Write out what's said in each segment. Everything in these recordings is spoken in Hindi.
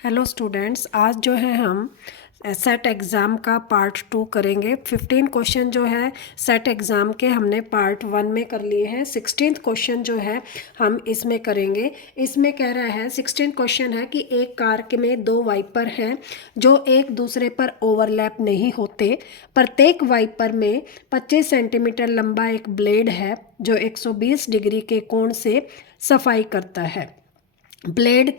हेलो स्टूडेंट्स, आज जो है हम सेट एग्ज़ाम का पार्ट 2 करेंगे। 15 क्वेश्चन जो है सेट एग्ज़ाम के हमने पार्ट 1 में कर लिए हैं। 16th क्वेश्चन जो है हम इसमें करेंगे। इसमें कह रहा है 16 क्वेश्चन है कि एक कार के में 2 वाइपर हैं जो एक दूसरे पर ओवरलैप नहीं होते। प्रत्येक वाइपर में 25 सेंटीमीटर लंबा एक ब्लेड है जो 120 डिग्री के कोण से सफाई करता है। ब्लेड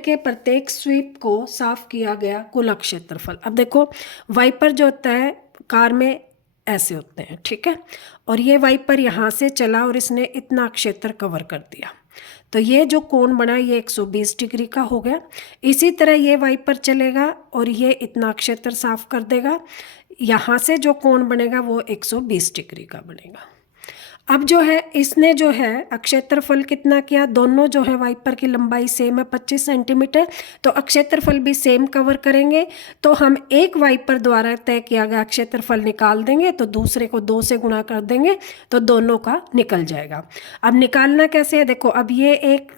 के प्रत्येक स्वीप को साफ किया गया कुल क्षेत्रफल। अब देखो, वाइपर जो होता है कार में ऐसे होते हैं, ठीक है। और ये वाइपर यहाँ से चला और इसने इतना क्षेत्र कवर कर दिया, तो ये जो कोण बना ये 120 डिग्री का हो गया। इसी तरह ये वाइपर चलेगा और ये इतना क्षेत्र साफ कर देगा। यहाँ से जो कोण बनेगा वो 120 डिग्री का बनेगा। अब जो है इसने जो है क्षेत्रफल कितना किया, दोनों जो है वाइपर की लंबाई सेम है 25 सेंटीमीटर, तो क्षेत्रफल भी सेम कवर करेंगे। तो हम एक वाइपर द्वारा तय किया गया क्षेत्रफल निकाल देंगे, तो दूसरे को 2 से गुणा कर देंगे तो दोनों का निकल जाएगा। अब निकालना कैसे है, देखो अब ये एक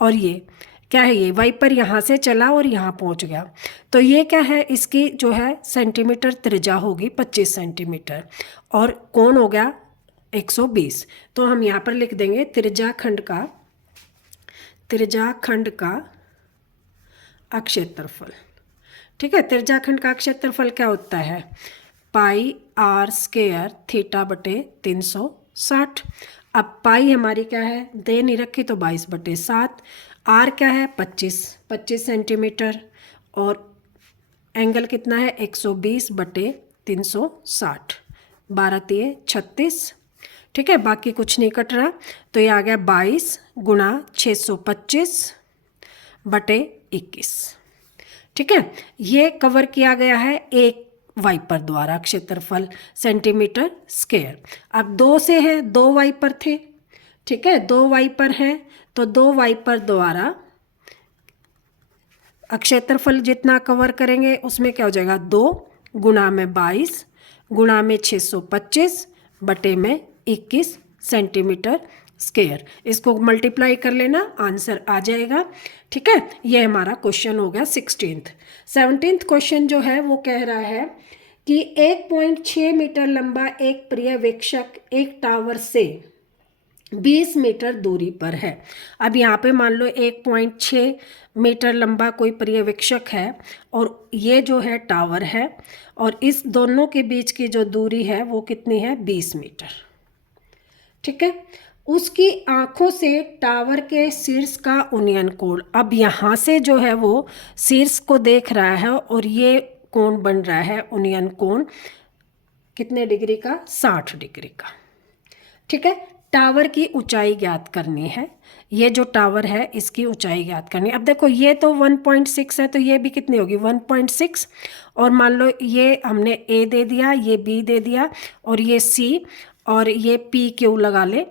और ये क्या है, ये वाइपर यहाँ से चला और यहाँ पहुँच गया, तो ये क्या है, इसकी जो है सेंटीमीटर त्रिज्या होगी 25 सेंटीमीटर और कोण हो गया 120। तो हम यहाँ पर लिख देंगे त्रिज्याखंड का क्षेत्रफल। ठीक है, त्रिज्याखंड का क्षेत्रफल क्या होता है, पाई आर स्क्वायर थीटा बटे 360। अब पाई हमारी क्या है, दे नहीं रखी तो 22/7। आर क्या है 25 सेंटीमीटर और एंगल कितना है 120/360, 12 तिये 36। ठीक है, बाकी कुछ नहीं कट रहा, तो ये आ गया 22 गुणा 625/21। ठीक है, ये कवर किया गया है एक वाइपर द्वारा क्षेत्रफल सेंटीमीटर स्क्वायर। अब 2 से है, 2 वाइपर थे, ठीक है, 2 वाइपर हैं, तो 2 वाइपर द्वारा क्षेत्रफल जितना कवर करेंगे उसमें क्या हो जाएगा, 2 गुणा में 22 गुणा में 625 बटे में 21 सेंटीमीटर स्क्वायर। इसको मल्टीप्लाई कर लेना, आंसर आ जाएगा। ठीक है, ये हमारा क्वेश्चन हो गया 16th। 17th क्वेश्चन जो है वो कह रहा है कि 1.6 मीटर लंबा एक पर्यवेक्षक एक टावर से 20 मीटर दूरी पर है। अब यहाँ पे मान लो 1.6 मीटर लंबा कोई पर्यवेक्षक है और ये जो है टावर है, और इस दोनों के बीच की जो दूरी है वो कितनी है, 20 मीटर। ठीक है, उसकी आंखों से टावर के शीर्ष का उन्नयन कोण, अब यहाँ से जो है वो शीर्ष को देख रहा है और ये कोण बन रहा है उन्नयन कोण कितने डिग्री का, 60 डिग्री का। ठीक है, टावर की ऊंचाई ज्ञात करनी है। ये जो टावर है इसकी ऊंचाई ज्ञात करनी है। अब देखो ये तो 1.6 है, तो ये भी कितनी होगी 1.6, और मान लो ये हमने ए दे दिया, ये बी दे दिया और ये सी और ये पी क्यू लगा ले,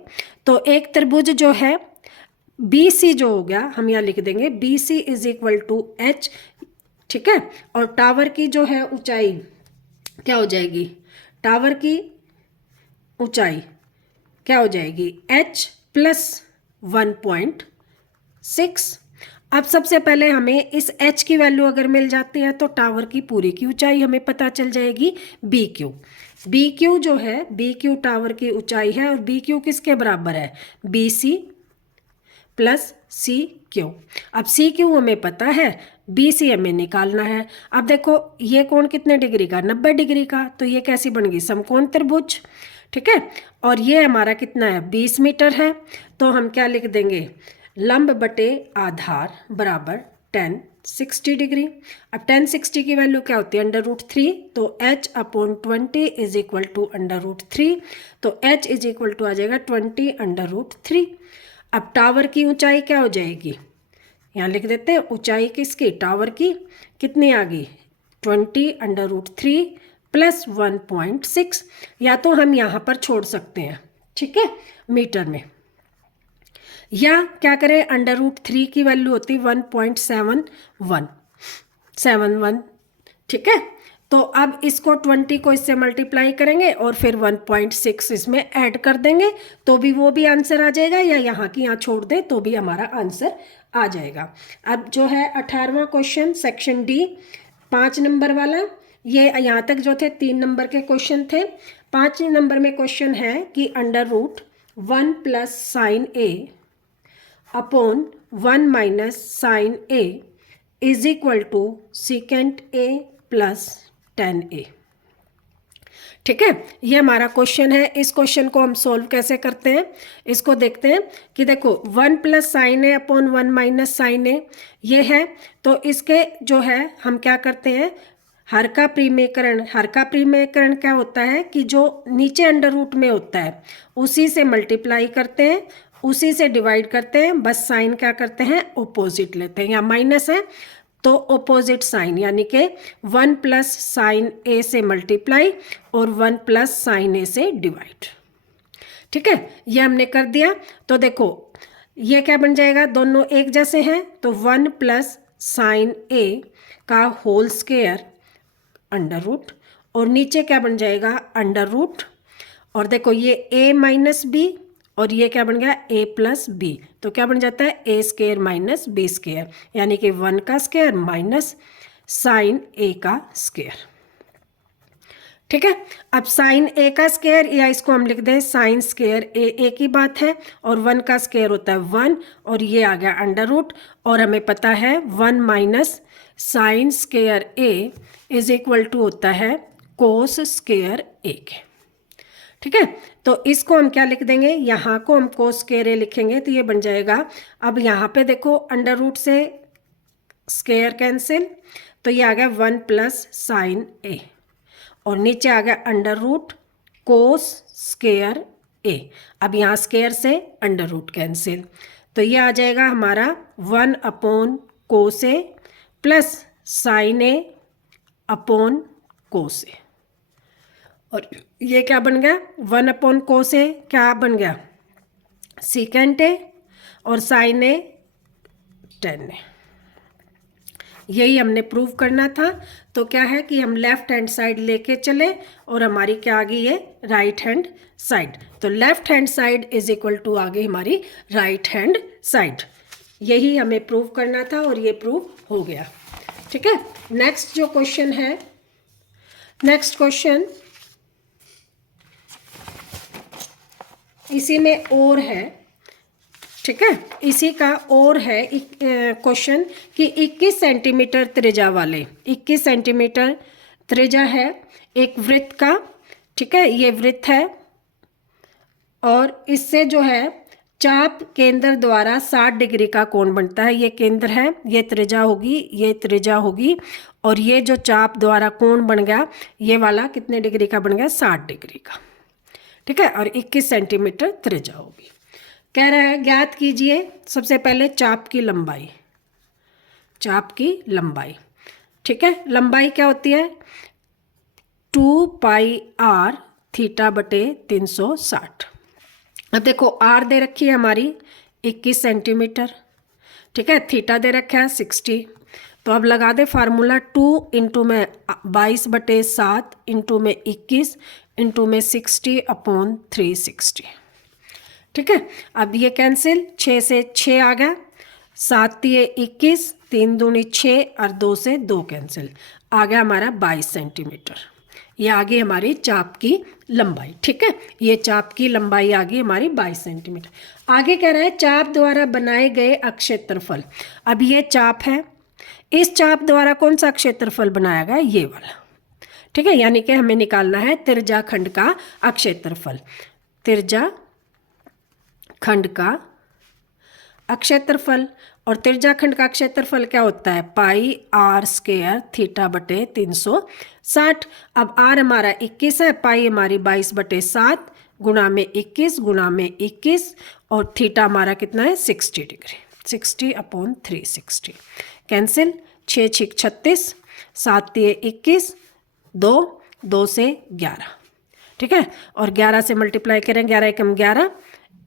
तो एक त्रिभुज जो है बी सी जो हो गया, हम यहाँ लिख देंगे B C is equal to H. ठीक है, और टावर की जो है ऊंचाई क्या हो जाएगी, टावर की ऊंचाई क्या हो जाएगी, h प्लस 1.6। अब सबसे पहले हमें इस h की वैल्यू अगर मिल जाती है तो टावर की पूरी की ऊंचाई हमें पता चल जाएगी, बी क्यू जो है, बी क्यू टावर की ऊंचाई है और बी क्यू किसके बराबर है, B C plus C Q. अब सी क्यू हमें पता है, बी सी हमें निकालना है। अब देखो ये कोण कितने डिग्री का, 90 डिग्री का, तो ये कैसी बन गई, समकोण त्रिभुज। ठीक है, और ये हमारा कितना है, 20 मीटर है, तो हम क्या लिख देंगे, लंब बटे आधार बराबर 1060 डिग्री। अब 1060 की वैल्यू क्या होती है, √3, तो h/20 इज इक्वल टू √3, तो h इज इक्वल टू आ जाएगा 20√3। अब टावर की ऊंचाई क्या हो जाएगी, यहाँ लिख देते हैं ऊंचाई किसकी, टावर की कितनी आ गई, 20√3 प्लस 1.6, या तो हम यहाँ पर छोड़ सकते हैं, ठीक है, मीटर में, या क्या करें, √3 की वैल्यू होती 1.71। ठीक है, तो अब इसको 20 को इससे मल्टीप्लाई करेंगे और फिर 1.6 इसमें ऐड कर देंगे तो भी वो भी आंसर आ जाएगा, या यहाँ की यहाँ छोड़ दें तो भी हमारा आंसर आ जाएगा। अब जो है 18वां क्वेश्चन सेक्शन डी 5 नंबर वाला, ये यहाँ तक जो थे 3 नंबर के क्वेश्चन थे। 5 नंबर में क्वेश्चन है कि under root 1 plus sine A upon 1 minus sine A is equal to secant A plus tan a। ठीक है, ये हमारा क्वेश्चन है। इस क्वेश्चन को हम सोल्व कैसे करते हैं, इसको देखते हैं कि देखो 1 plus sine A upon 1 minus sine ए ये है, तो इसके जो है हम क्या करते हैं, हर का प्रीमेयकरण क्या होता है कि जो नीचे अंडर रूट में होता है उसी से मल्टीप्लाई करते हैं, उसी से डिवाइड करते हैं, बस साइन क्या करते हैं ऑपोजिट लेते हैं। यहाँ माइनस है तो ऑपोजिट साइन, यानी कि 1 प्लस साइन ए से मल्टीप्लाई और 1 प्लस साइन ए से डिवाइड। ठीक है, ये हमने कर दिया। तो देखो ये क्या बन जाएगा, दोनों एक जैसे हैं तो 1 प्लस साइन ए का होल स्क्वायर अंडर रूट, और नीचे क्या बन जाएगा अंडर रूट, और देखो ये a माइनस बी और ये क्या बन गया a प्लस बी, तो क्या बन जाता है a square minus B square, यानी कि 1 का स्क्वायर माइनस साइन a का स्क्वायर। ठीक है, अब साइन a का स्क्वायर, या इसको हम लिख दें साइन स्क्वायर a, एक ही बात है, और 1 का स्क्वायर होता है 1 और ये आ गया अंडर रूट, और हमें पता है 1 minus sine square a is equal to होता है कोस स्क्वायर a के। ठीक है, तो इसको हम क्या लिख देंगे, यहाँ को हम कोस स्क्वायर ए लिखेंगे तो ये बन जाएगा। अब यहाँ पे देखो अंडर रूट से स्क्वायर कैंसिल, तो ये आ गया 1 प्लस साइन ए, और नीचे आ गया अंडर रूट कोस स्क्वायर ए। अब यहाँ स्क्वायर से अंडर रूट कैंसिल, तो ये आ जाएगा हमारा 1 upon cos A plus sine A upon कोस ए, और ये क्या बन गया 1 अपॉन कोस ए क्या बन गया सीकेंट ए, और साइन ए tan ए। यही हमने प्रूव करना था। तो क्या है कि हम लेफ्ट हैंड साइड लेके चले और हमारी क्या आ गई है राइट हैंड साइड, तो left hand side is equal to आ गई हमारी राइट हैंड साइड। यही हमें प्रूव करना था और ये प्रूव हो गया। ठीक है, नेक्स्ट जो क्वेश्चन है, नेक्स्ट क्वेश्चन इसी में और है। ठीक है, इसी का और है क्वेश्चन कि 21 सेंटीमीटर त्रिज्या वाले, 21 सेंटीमीटर त्रिज्या है एक वृत्त का। ठीक है, ये वृत्त है और इससे जो है चाप केंद्र द्वारा 60 डिग्री का कोण बनता है। ये केंद्र है, ये त्रिज्या होगी, ये त्रिज्या होगी, और ये जो चाप द्वारा कोण बन गया ये वाला कितने डिग्री का बन गया 60 डिग्री का। ठीक है, और 21 सेंटीमीटर त्रिज्या होगी। कह रहा है ज्ञात कीजिए सबसे पहले चाप की लंबाई, चाप की लंबाई। ठीक है, लंबाई क्या होती है 2 पाई आर थीटा बटे 360। अब देखो आर दे रखी है हमारी 21 सेंटीमीटर, ठीक है, थीटा दे रखा है 60, तो अब लगा दे फार्मूला 2 इंटू में 22 बटे 7 इंटू में 21 इंटू में 60 अपॉन 360। ठीक है, अब ये कैंसिल, 6 से 6 आ गया, 7 दिए 21, 3 दूनी 6 और 2 से 2 कैंसिल, आ गया हमारा 22 सेंटीमीटर। ये आ गई हमारी चाप की लंबाई। ठीक है, ये चाप की लंबाई आ गई हमारी 22 सेंटीमीटर। आगे कह रहा है चाप द्वारा बनाए गए अक्षेत्रफल। अब ये चाप है, इस चाप द्वारा कौन सा क्षेत्रफल बनाया गया ये वाला। ठीक है, यानी कि हमें निकालना है त्रिज्या खंड का अक्षेत्रफल। त्रिज्या खंड का अक्षेत्रफल, और त्रिज्या खंड का क्षेत्रफल क्या होता है पाई आर स्क्वायर थीटा बटे 360। अब आर हमारा 21 है, पाई हमारी 22 बटे 7 गुणा में 21 गुणा में 21, और थीटा हमारा कितना है 60 डिग्री, 60 अपॉन 360 कैंसिल, 6 6 36, 7 दिए 21, 2 से 11। ठीक है, और 11 से मल्टीप्लाई करें, 11 एकम 11,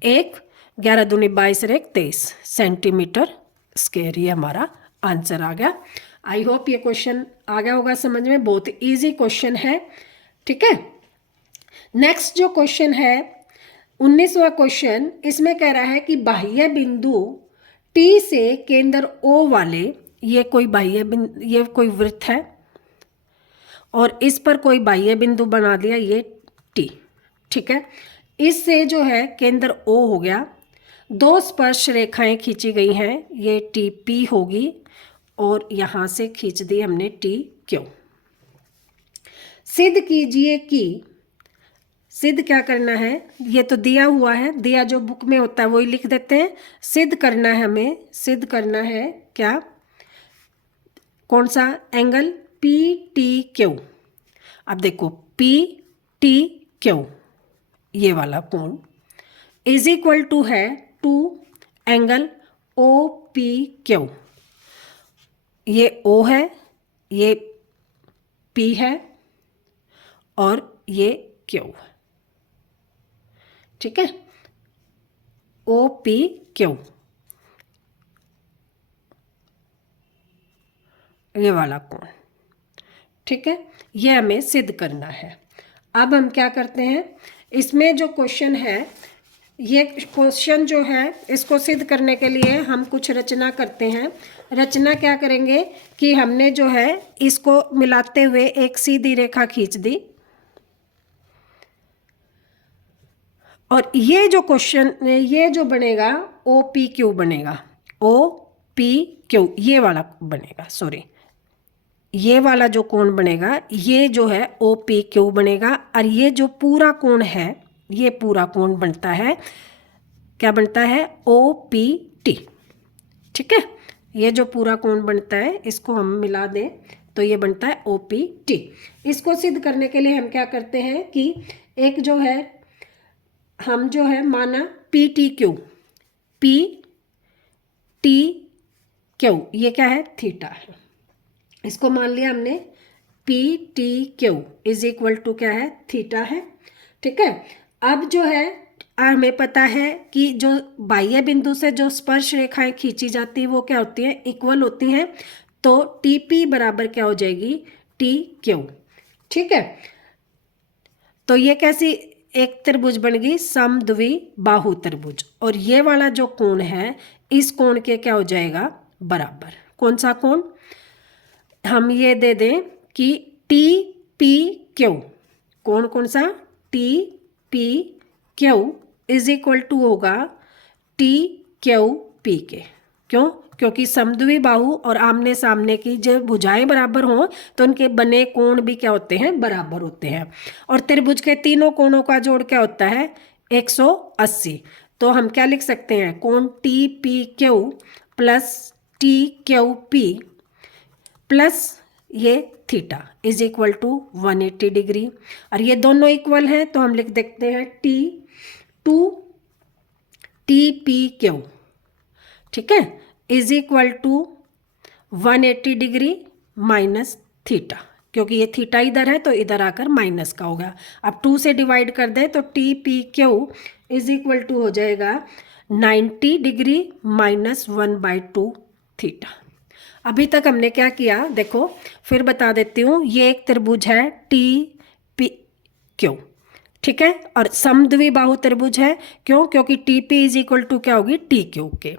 1 11 दूनी 22 और 1 23 सेंटीमीटर स्क्वायर, ये हमारा आंसर आ गया। आई होप ये क्वेश्चन आ गया होगा समझ में, बहुत इजी क्वेश्चन है। ठीक है, नेक्स्ट जो क्वेश्चन है 19वां क्वेश्चन, इसमें कह रहा है कि बाह्य बिंदु टी से केंद्र ओ वाले, ये कोई बाह्य बिंदु, ये कोई वृत्त है और इस पर कोई बाह्य बिंदु बना दिया ये टी। ठीक है, इससे जो है केंद्र ओ हो गया, दो स्पर्श रेखाएं खींची गई हैं, ये टी पी होगी और यहाँ से खींच दी हमने टी क्यू। सिद्ध कीजिए कि, सिद्ध क्या करना है, ये तो दिया हुआ है, दिया जो बुक में होता है वही लिख देते हैं। सिद्ध करना है हमें, सिद्ध करना है क्या, कौन सा एंगल, पी टी क्यू। अब देखो पी टी क्यू ये वाला कोण इज इक्वल टू है to angle O P Q. ये ओ है, ये पी है और ये क्यू है। ठीक है, ओ पी क्यू ये वाला कोण। ठीक है, ये हमें सिद्ध करना है। अब हम क्या करते हैं, इसमें जो क्वेश्चन है, ये क्वेश्चन जो है इसको सिद्ध करने के लिए हम कुछ रचना करते हैं। रचना क्या करेंगे कि हमने जो है इसको मिलाते हुए एक सीधी रेखा खींच दी और ये जो क्वेश्चन, ये जो बनेगा ओ पी क्यू बनेगा, ओ पी क्यू ये वाला बनेगा, सॉरी ये वाला जो कोण बनेगा ये जो है ओ पी क्यू बनेगा। और ये जो पूरा कोण है, ये पूरा कोण बनता है, क्या बनता है, ओ पी टी। ठीक है, ये जो पूरा कोण बनता है इसको हम मिला दें तो ये बनता है ओ पी टी। इसको सिद्ध करने के लिए हम क्या करते हैं कि एक जो है, हम जो है माना P T Q, P T Q ये क्या है, थीटा है। इसको मान लिया हमने P T Q is equal to क्या है, थीटा है। ठीक है, अब जो है हमें पता है कि जो बाह्य बिंदु से जो स्पर्श रेखाएं खींची जाती है वो क्या होती है, इक्वल होती हैं। तो टी पी बराबर क्या हो जाएगी, टी क्यू। ठीक है, तो ये कैसी एक त्रिभुज बन गई, समद्वि बाहु त्रिभुज। और ये वाला जो कोण है इस कोण के क्या हो जाएगा, बराबर। कौन सा कोण, हम ये दे दें कि टी पी क्यू, कौन कौन सा, T P Q is equal to होगा टी क्यू पी के। क्यों, क्योंकि समद्वि बाहु और आमने सामने की जब भुजाएं बराबर हों तो उनके बने कोण भी क्या होते हैं, बराबर होते हैं। और त्रिभुज के तीनों कोणों का जोड़ क्या होता है, 180। तो हम क्या लिख सकते हैं, कोण T P Q plus T Q P plus ये theta is equal to 180 degree. और ये दोनों इक्वल हैं तो हम लिख देते हैं T to T P Q, ठीक है, is equal to 180 degree minus theta, क्योंकि ये थीटा इधर है तो इधर आकर माइनस का होगा। अब 2 से डिवाइड कर दें तो T P Q is equal to हो जाएगा 90 डिग्री माइनस 1/2 थीटा। अभी तक हमने क्या किया देखो, फिर बता देती हूँ। ये एक त्रिभुज है टी पी क्यू, ठीक है, और समद्वि बाहु त्रिभुज है। क्यों, क्योंकि T P is equal to क्या होगी, टी क्यू के।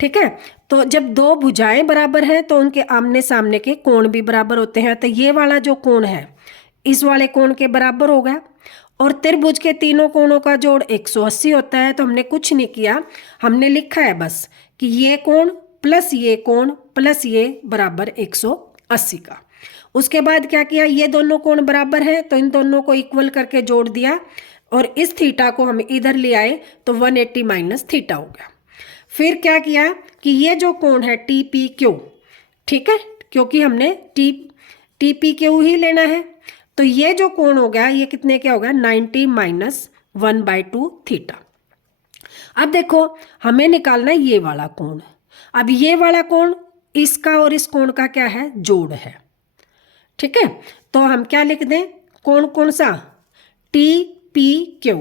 ठीक है, तो जब दो भुजाएं बराबर हैं तो उनके आमने सामने के कोण भी बराबर होते हैं। तो ये वाला जो कोण है इस वाले कोण के बराबर होगा। और त्रिभुज के तीनों कोणों का जोड़ 180 होता है। तो हमने कुछ नहीं किया, हमने लिखा है बस कि ये कोण प्लस ये कोण प्लस ये बराबर 180 का। उसके बाद क्या किया, ये दोनों कोण बराबर हैं तो इन दोनों को इक्वल करके जोड़ दिया और इस थीटा को हम इधर ले आए तो 180 माइनस थीटा हो गया। फिर क्या किया कि ये जो कोण है टी पी क्यू, ठीक है, क्योंकि हमने टी पी क्यू ही लेना है, तो ये जो कोण हो गया ये कितने क्या हो गया, 90 माइनस 1/2 थीटा। अब देखो हमें निकालना है ये वाला कोण। अब ये वाला कोण इसका और इस कोण का क्या है, जोड़ है। ठीक है, तो हम क्या लिख दें, कोण कौन सा, T P Q,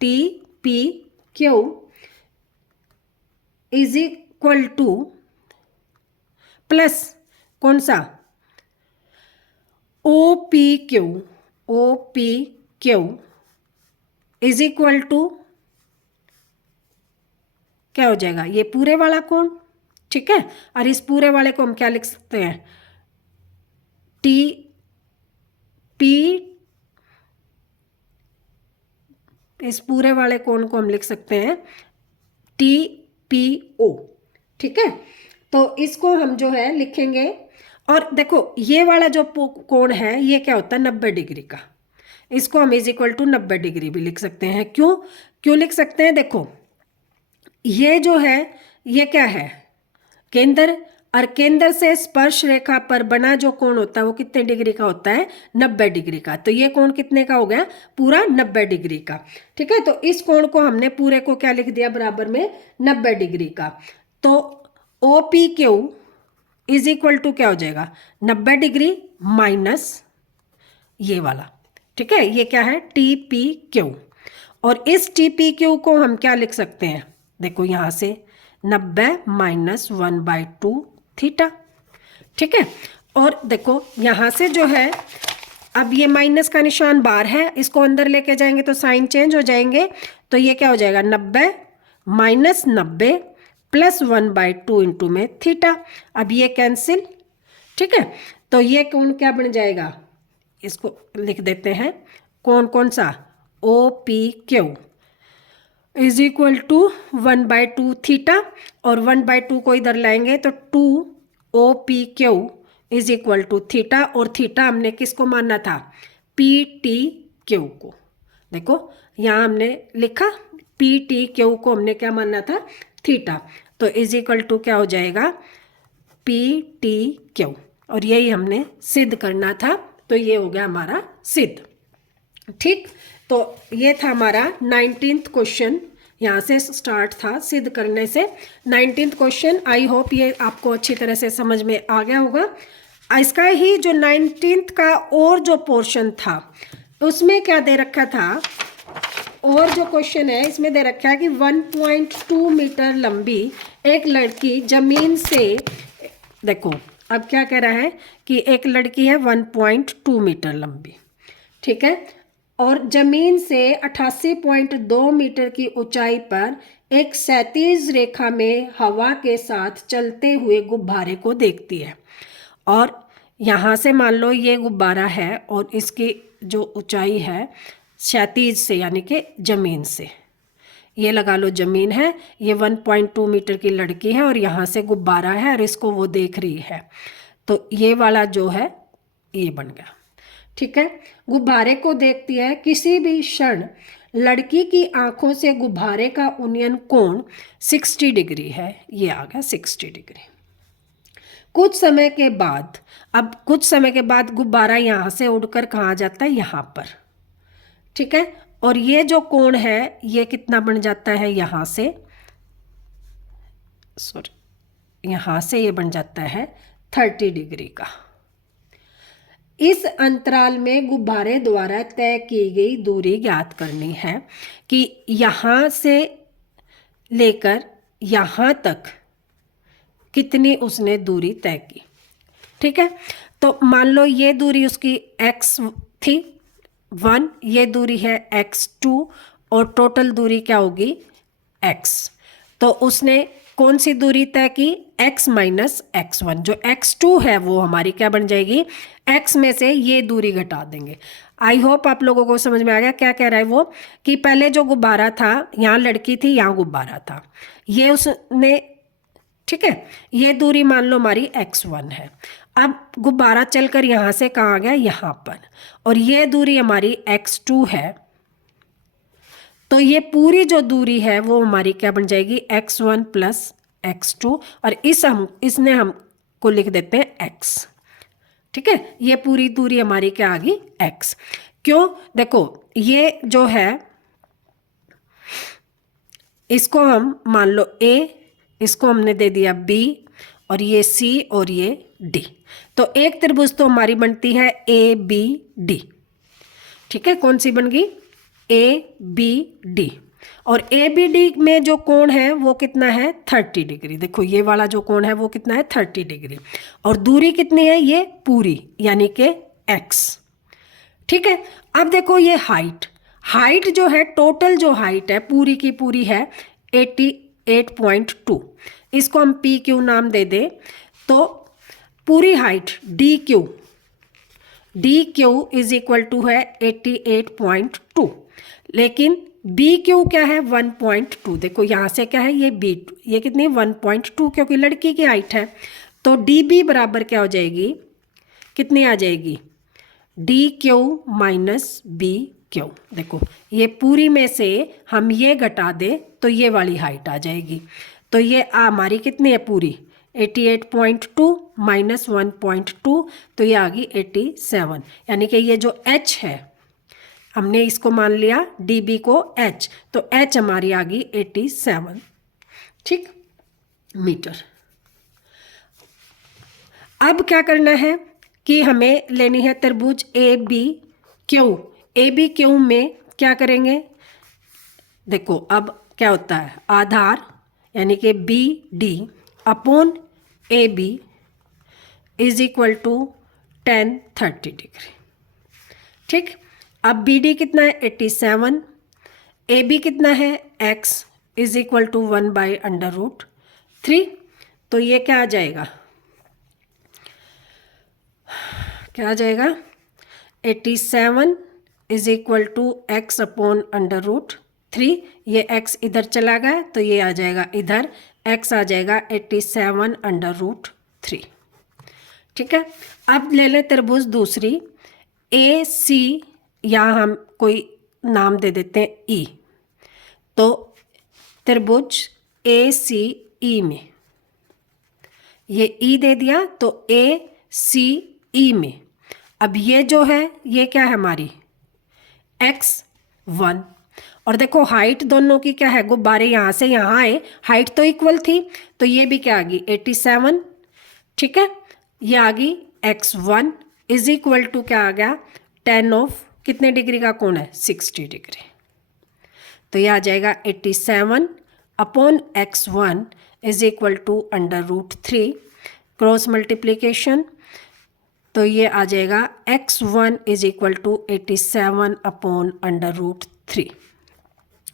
T P Q is equal to plus कौन सा O P Q is equal to क्या हो जाएगा, ये पूरे वाला कोण, ठीक है। और इस पूरे वाले को हम क्या लिख सकते हैं, टी पी, इस पूरे वाले कोण को हम लिख सकते हैं टी पी ओ, ठीक है। तो इसको हम जो है लिखेंगे, और देखो ये वाला जो कोण है ये क्या होता है 90 डिग्री का, इसको हम इज इक्वल टू 90 डिग्री भी लिख सकते हैं। क्यों लिख सकते हैं, देखो ये जो है ये क्या है केंद्र, और केंद्र से स्पर्श रेखा पर बना जो कोण होता है वो कितने डिग्री का होता है, 90 डिग्री का। तो ये कोण कितने का हो गया, पूरा 90 डिग्री का, ठीक है। तो इस कोण को हमने पूरे को क्या लिख दिया, बराबर में 90 डिग्री का। तो O P Q is equal to क्या हो जाएगा, 90 डिग्री माइनस ये वाला, ठीक है। ये क्या है, टी पी क्यू, और इस टी पी क्यू को हम क्या लिख सकते हैं, देखो यहाँ से 90 माइनस 1/2 थीटा, ठीक है। और देखो यहाँ से जो है, अब ये माइनस का निशान बाहर है, इसको अंदर लेके जाएंगे तो साइन चेंज हो जाएंगे। तो ये क्या हो जाएगा, 90 माइनस 90 प्लस 1/2 इंटू में थीटा। अब ये कैंसिल, ठीक है। तो ये कोण क्या बन जाएगा, इसको लिख देते हैं, कौन सा, O P Q is equal to 1/2 theta, और 1/2 को इधर लाएंगे तो 2 O P Q is equal to theta, और थीटा हमने किसको मानना था, पी टी क्यू को। देखो यहाँ हमने लिखा पी टी क्यू को हमने क्या मानना था, थीटा। तो इज इक्वल टू क्या हो जाएगा, पी टी क्यू, और यही हमने सिद्ध करना था। तो ये हो गया हमारा सिद्ध, ठीक। तो ये था हमारा 19th क्वेश्चन, यहाँ से स्टार्ट था सिद्ध करने से। 19th क्वेश्चन, आई होप ये आपको अच्छी तरह से समझ में आ गया होगा। इसका ही जो 19th का और जो पोर्शन था उसमें क्या दे रखा था, और जो क्वेश्चन है इसमें दे रखा है कि 1.2 मीटर लंबी एक लड़की जमीन से, देखो अब क्या कह रहा है कि एक लड़की है 1.2 मीटर लंबी, ठीक है, और जमीन से 88.2 मीटर की ऊंचाई पर एक क्षैतिज रेखा में हवा के साथ चलते हुए गुब्बारे को देखती है। और यहाँ से मान लो ये गुब्बारा है और इसकी जो ऊंचाई है क्षैतिज से यानी कि जमीन से, ये लगा लो जमीन है, ये 1.2 मीटर की लड़की है और यहाँ से गुब्बारा है और इसको वो देख रही है। तो ये वाला जो है ये बन गया, ठीक है। गुब्बारे को देखती है, किसी भी क्षण लड़की की आंखों से गुब्बारे का उन्नयन कोण 60 डिग्री है, ये आ गया 60 डिग्री। कुछ समय के बाद, अब कुछ समय के बाद गुब्बारा यहाँ से उड़कर कहाँ जाता है, यहाँ पर, ठीक है। और ये जो कोण है ये कितना बन जाता है, यहाँ से यहाँ से ये बन जाता है 30 डिग्री का। इस अंतराल में गुब्बारे द्वारा तय की गई दूरी ज्ञात करनी है कि यहाँ से लेकर यहाँ तक कितनी उसने दूरी तय की, ठीक है। तो मान लो ये दूरी उसकी x थी 1, ये दूरी है x2 और टोटल दूरी क्या होगी x। तो उसने कौन सी दूरी तय की, x माइनस x1, जो x2 है वो हमारी क्या बन जाएगी, x में से ये दूरी घटा देंगे। आई होप आप लोगों को समझ में आ गया क्या कह रहा है वो, कि पहले जो गुब्बारा था यहाँ लड़की थी, यहाँ गुब्बारा था, ये उसने, ठीक है, ये दूरी मान लो हमारी x1 है। अब गुब्बारा चलकर यहाँ से कहाँ आ गया, यहाँ पर, और ये दूरी हमारी x2 है। तो ये पूरी जो दूरी है वो हमारी क्या बन जाएगी, x1 प्लस x2, और इसने हमको लिख देते हैं x, ठीक है। ये पूरी दूरी हमारी क्या आ गई, x। क्यों, देखो ये जो है इसको हम मान लो a, इसको हमने दे दिया b, और ये c और ये d। तो एक त्रिभुज तो हमारी बनती है ABD, ठीक है। कौन सी बन गई, ABD। और ए बी डी में जो कोण है वो कितना है 30 डिग्री। देखो ये वाला जो कोण है वो कितना है 30 डिग्री, और दूरी कितनी है ये पूरी यानी कि x। ठीक है, अब देखो ये हाइट जो है, टोटल जो हाइट है पूरी की पूरी है 88.2। इसको हम पी क्यू नाम दे दे, तो पूरी height D Q is equal to है 88.2, लेकिन बी क्यू क्या है 1.2। देखो यहाँ से क्या है ये B2, ये कितनी 1.2 क्योंकि लड़की की हाइट है। तो डी बी बराबर क्या हो जाएगी, कितनी आ जाएगी D Q minus B Q. देखो ये पूरी में से हम ये घटा दें तो ये वाली हाइट आ जाएगी। तो ये हमारी कितनी है पूरी 88.2 माइनस 1.2, तो ये आ गई 87। यानी कि ये जो h है हमने इसको मान लिया डी बी को h, तो h हमारी आ गई 87 ठीक मीटर। अब क्या करना है कि हमें लेनी है त्रिभुज ए बी क्यू में क्या करेंगे, देखो अब क्या होता है आधार यानी कि B D upon A B is equal to 10-30 degree. ठीक, अब बी डी कितना है 87, ए बी कितना है x इज इक्वल टू 1/√3। तो ये क्या आ जाएगा, 87 is equal to x upon √3। ये x इधर चला गया तो ये आ जाएगा इधर, x आ जाएगा 87√3। ठीक है, अब ले लें त्रिभुज दूसरी ए सी, यहाँ हम कोई नाम दे देते हैं ई। तो त्रिभुज ए सी ई में ये ई दे दिया, तो ए सी ई में अब ये जो है ये क्या है हमारी x1, और देखो हाइट दोनों की क्या है, गुब्बारे यहाँ से यहाँ आए, हाइट तो इक्वल थी, तो ये भी क्या आ गई 87। ठीक है, ये आ गई x1 इज इक्वल टू क्या आ गया 10 ऑफ कितने डिग्री का कोण है 60 डिग्री। तो ये आ जाएगा 87 upon x1 is equal to √3, cross multiplication, तो ये आ जाएगा x1 is equal to 87 upon √3।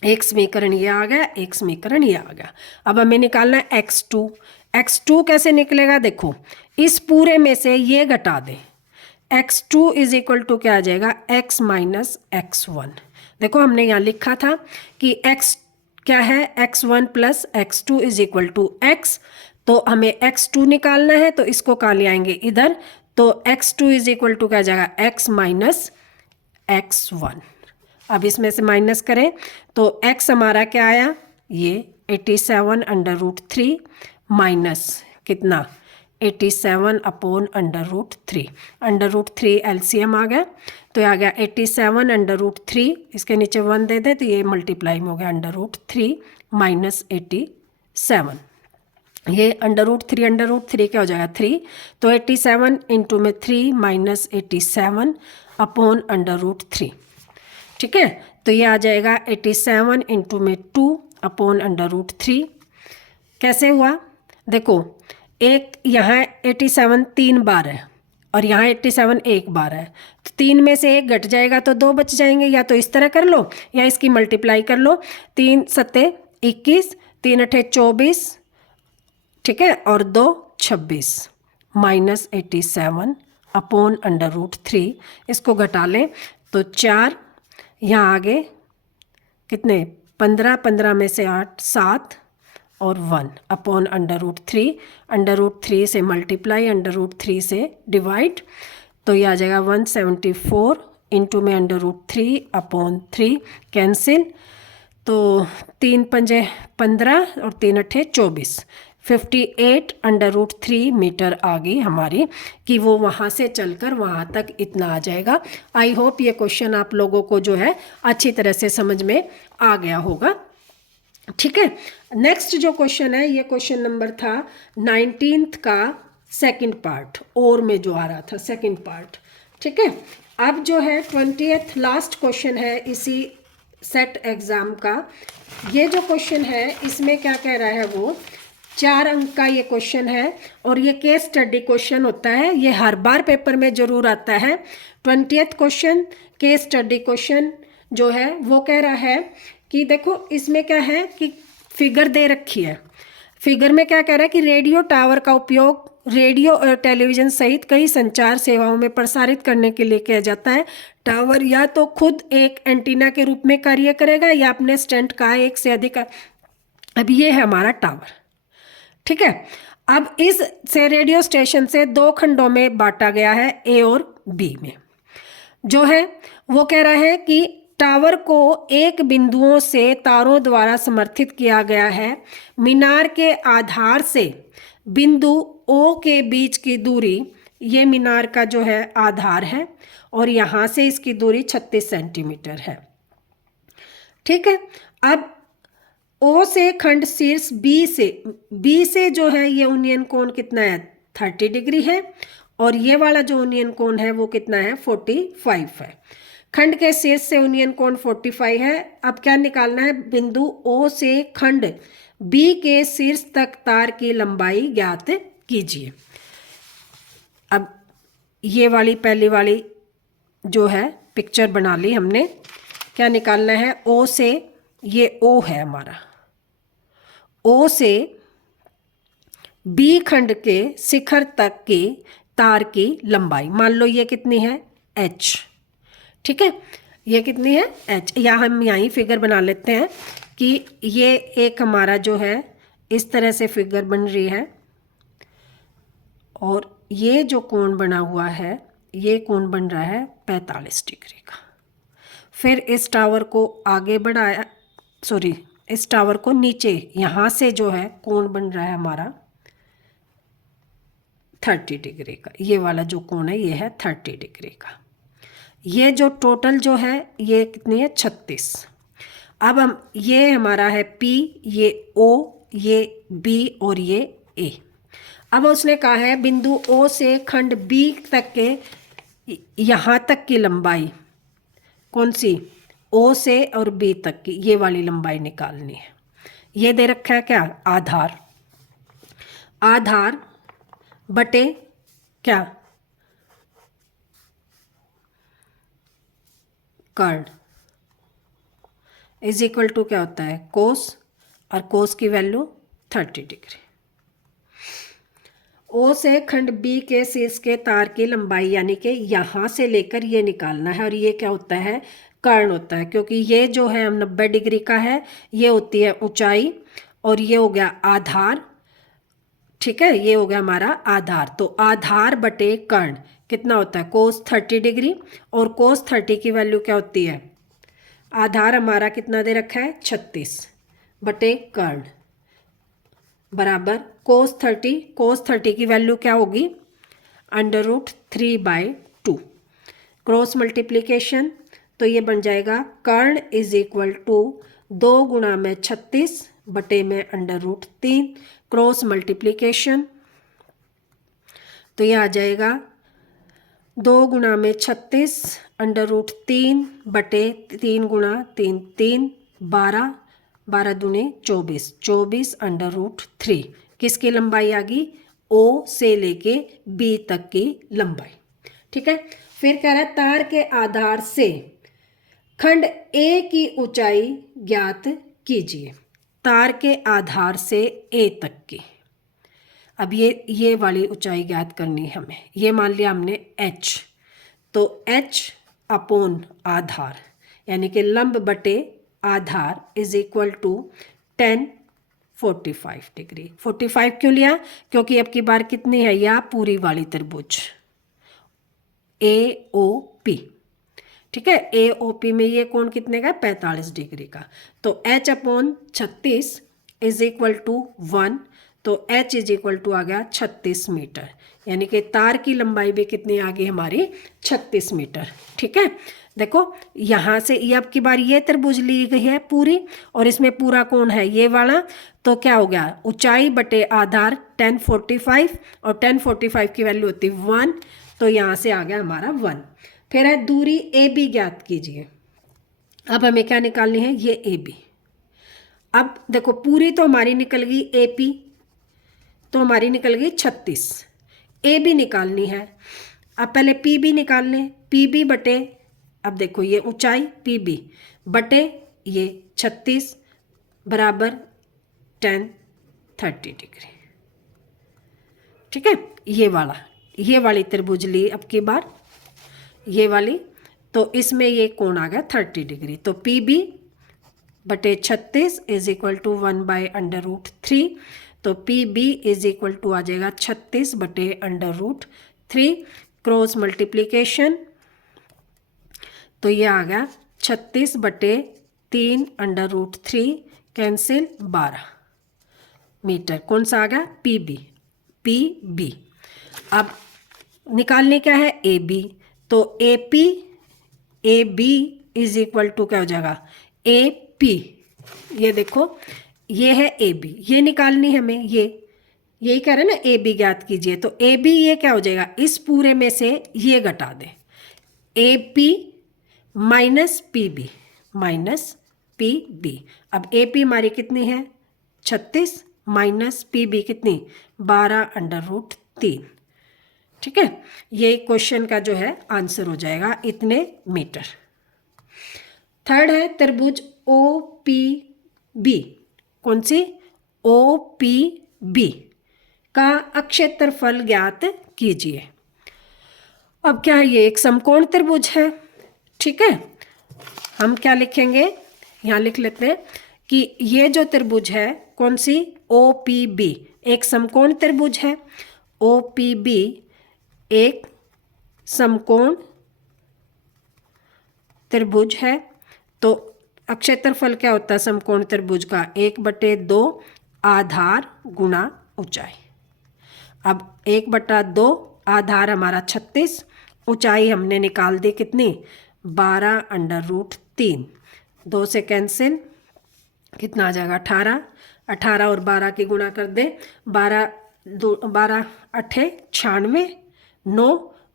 एक समीकरण ये आ गया, एक समीकरण ये आ गया। अब हमें निकालना है x2 कैसे निकलेगा, देखो इस पूरे में से ये घटा दें, x2 इज इक्वल टू क्या आ जाएगा x माइनस x1। देखो हमने यहाँ लिखा था कि x क्या है x1 plus x2 is equal to x, तो हमें x2 निकालना है, तो इसको कहाँ ले आएंगे इधर, तो x2 इज इक्वल टू क्या आ जाएगा x माइनस x1। अब इसमें से माइनस करें तो x हमारा क्या आया ये 87√3 माइनस कितना 87 अपॉन √3, √3 एलसीएम आ गया, तो आ गया 87√3, इसके नीचे 1 दे दे तो ये मल्टीप्लाई में हो गया √3 माइनस 87। ये √3 क्या हो जाएगा 3, तो 87 इंटू में 3 माइनस 87 अपॉन √3। ठीक है, तो ये आ जाएगा 87 इंटू में 2 अपॉन √3। कैसे हुआ, देखो एक यहाँ 87 3 बार है और यहाँ 87 1 बार है, तो 3 में से 1 घट जाएगा तो 2 बच जाएंगे, या तो इस तरह कर लो या इसकी मल्टीप्लाई कर लो, 3 7 21, 3 8 24, ठीक है, और 2 26 माइनस 87 अपॉन √3। इसको घटा लें तो 4, यहाँ आगे कितने 15 में से 8 7 और 1 अपॉन √3 से मल्टीप्लाई √3 से डिवाइड, तो ये आ जाएगा 174 इंटू में √3 अपॉन 3 कैंसिल, तो 3 पंजे 15 और 3 अट्ठे 24, 58 √3 मीटर आ गई हमारी, कि वो वहाँ से चलकर वहाँ तक इतना आ जाएगा। आई होप ये क्वेश्चन आप लोगों को जो है अच्छी तरह से समझ में आ गया होगा। ठीक है, नेक्स्ट जो क्वेश्चन है ये क्वेश्चन नंबर था 19th का सेकंड पार्ट, और में जो आ रहा था सेकंड पार्ट। ठीक है, अब जो है 20th लास्ट क्वेश्चन है इसी सेट एग्ज़ाम का। ये जो क्वेश्चन है इसमें क्या कह रहा है वो 4 अंक का ये क्वेश्चन है और ये केस स्टडी क्वेश्चन होता है। ये हर बार पेपर में ज़रूर आता है। 20th question case study question जो है वो कह रहा है कि देखो इसमें क्या है कि फिगर दे रखी है। फिगर में क्या कह रहा है कि रेडियो टावर का उपयोग रेडियो और टेलीविज़न सहित कई संचार सेवाओं में प्रसारित करने के लिए किया जाता है। टावर या तो खुद एक एंटीना के रूप में कार्य करेगा या अपने स्टैंड का एक से अधिक। अब ये है हमारा टावर, ठीक है। अब इस से रेडियो स्टेशन से 2 खंडों में बांटा गया है, ए और बी में। जो है वो कह रहा है कि टावर को एक बिंदुओं से तारों द्वारा समर्थित किया गया है। मीनार के आधार से बिंदु ओ के बीच की दूरी, ये मीनार का जो है आधार है और यहाँ से इसकी दूरी 36 सेंटीमीटर है, ठीक है। अब ओ से खंड शीर्ष बी से जो है ये ओनियन कोण कितना है 30 डिग्री है और ये वाला जो ओनियन कोण है वो कितना है 45 है। खंड के शीर्ष से ओनियन कोण 45 है। अब क्या निकालना है, बिंदु ओ से खंड बी के शीर्ष तक तार की लंबाई ज्ञात कीजिए। अब ये वाली पहली वाली जो है पिक्चर बना ली हमने। क्या निकालना है, ओ से, ये ओ है हमारा, ओ से बी खंड के शिखर तक की तार की लंबाई, मान लो ये कितनी है h, ठीक है। ये कितनी है h, या हम यहीं फिगर बना लेते हैं कि ये एक हमारा जो है इस तरह से फिगर बन रही है और ये जो कोण बना हुआ है ये कोण बन रहा है 45 डिग्री का। फिर इस टावर को आगे बढ़ाया, सॉरी इस टावर को नीचे, यहाँ से जो है कोण बन रहा है हमारा 30 डिग्री का। ये वाला जो कोण है ये है 30 डिग्री का। ये जो टोटल जो है ये कितनी है 36। अब हम, ये हमारा है P, ये O, ये B और ये A। अब उसने कहा है बिंदु O से खंड B तक के यहाँ तक की लंबाई, कौन सी, O से और B तक की ये वाली लंबाई निकालनी है। ये दे रखा है क्या, आधार, आधार बटे क्या, कर्ण, इज इक्वल टू क्या होता है कोस, और कोस की वैल्यू 30 डिग्री। ओ से खंड बी के शीर्ष के तार की लंबाई यानी कि यहाँ से लेकर ये निकालना है और ये क्या होता है कर्ण होता है, क्योंकि ये जो है 90 डिग्री का है, ये होती है ऊंचाई और ये हो गया आधार, ठीक है। ये हो गया हमारा आधार। तो आधार बटे कर्ण कितना होता है कोस 30 डिग्री और कोस 30 की वैल्यू क्या होती है, आधार हमारा कितना दे रखा है 36 बटे कर्ण बराबर कोस 30 की वैल्यू क्या होगी √3/2। क्रॉस मल्टीप्लिकेशन तो ये बन जाएगा कर्ण इज इक्वल टू 2 गुणा में 36 बटे में √3। क्रॉस मल्टीप्लिकेशन तो ये आ जाएगा 2 गुणा में 36 √3 बटे 3 गुणा 3 3 12 12 दूनी 24 24 √3। किसकी लंबाई आ गई ओ से लेके बी तक की लंबाई, ठीक है। फिर कह रहा है तार के आधार से खंड ए की ऊंचाई ज्ञात कीजिए। तार के आधार से ए तक की, अब ये वाली ऊंचाई ज्ञात करनी है हमें। ये मान लिया हमने h, तो h अपॉन आधार यानी कि लंब बटे आधार इज इक्वल टू 10 45 डिग्री। 45 क्यों लिया, क्योंकि अब की बार कितनी है या पूरी वाली त्रिभुज AOP, ठीक है। AOP में ये कोण कितने का 45 डिग्री का। तो h upon 36 is equal to 1, तो h इज इक्वल टू आ गया 36 मीटर, यानी कि तार की लंबाई भी कितनी आ गई हमारी 36 मीटर, ठीक है। देखो यहाँ से ये अब की बार ये त्रिभुज ली गई है पूरी और इसमें पूरा कोण है ये वाला, तो क्या हो गया ऊंचाई बटे आधार 1045 और 1045 की वैल्यू होती 1, तो यहाँ से आ गया हमारा 1। फिर है दूरी AB ज्ञात कीजिए। अब हमें क्या निकालनी है, ये ए बी। अब देखो पूरी तो हमारी निकल गई ए पी, तो हमारी निकल गई 36। ए बी निकालनी है। अब पहले पी बी निकाल लें। पी बी बटे, अब देखो ये ऊंचाई पी बी बटे ये 36 बराबर tan 30 डिग्री। ठीक है, ये वाली त्रिभुज ली अब की बार, ये वाली, तो इसमें ये कोण आ गया 30 डिग्री। तो पी बी बटे 36 इज इक्वल टू 1/√3। तो P B is equal to आ जाएगा 36 बटे √3, क्रॉस मल्टीप्लीकेशन, तो ये आ गया 36 बटे 3/√3 कैंसिल 12 मीटर। कौन सा आ गया, पी बी, पी बी। अब निकालने क्या है, ए बी। तो A P, A B is equal to क्या हो जाएगा, ए पी। ये देखो ये है ए बी, ये निकालनी है हमें, ये यही कह रहे हैं ना, ए बी ज्ञात कीजिए। तो ए बी ये क्या हो जाएगा, इस पूरे में से ये घटा दें, A P minus P B, minus P B. अब ए पी हमारी कितनी है 36 माइनस पी बी कितनी 12/√3। ठीक है, ये क्वेश्चन का जो है आंसर हो जाएगा इतने मीटर। थर्ड है त्रिभुज ओ पी बी। कौन सी, ओ पी बी का अक्षेत्रफल ज्ञात कीजिए। अब क्या है, ये एक समकोण त्रिभुज है। ठीक है, हम क्या लिखेंगे, यहाँ लिख लेते हैं कि ये जो त्रिभुज है कौन सी, ओ पी बी, एक समकोण त्रिभुज है। ओ पी बी एक समकोण त्रिभुज है। तो अक्षेत्रफल क्या होता है समकोण त्रिभुज का, 1/2 आधार गुणा ऊंचाई। अब 1/2 आधार हमारा 36, ऊंचाई हमने निकाल दी कितनी 12/√3, 2 से कैंसिल, कितना आ जाएगा 18, 18 और 12 की गुणा कर दे, 12 8 96, 9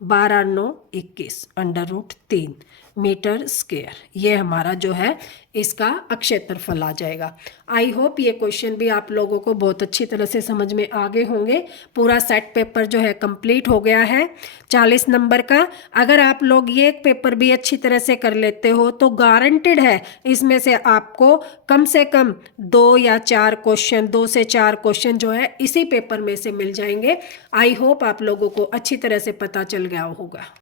12 9 21/√3 मीटर स्क्वायर। ये हमारा जो है इसका अक्षेत्रफल आ जाएगा। आई होप ये क्वेश्चन भी आप लोगों को बहुत अच्छी तरह से समझ में आ गए होंगे। पूरा सेट पेपर जो है कंप्लीट हो गया है 40 नंबर का। अगर आप लोग ये पेपर भी अच्छी तरह से कर लेते हो तो गारंटेड है इसमें से आपको कम से कम 2 या 4 क्वेश्चन, 2 से 4 क्वेश्चन जो है इसी पेपर में से मिल जाएंगे। आई होप आप लोगों को अच्छी तरह से पता चल गया होगा।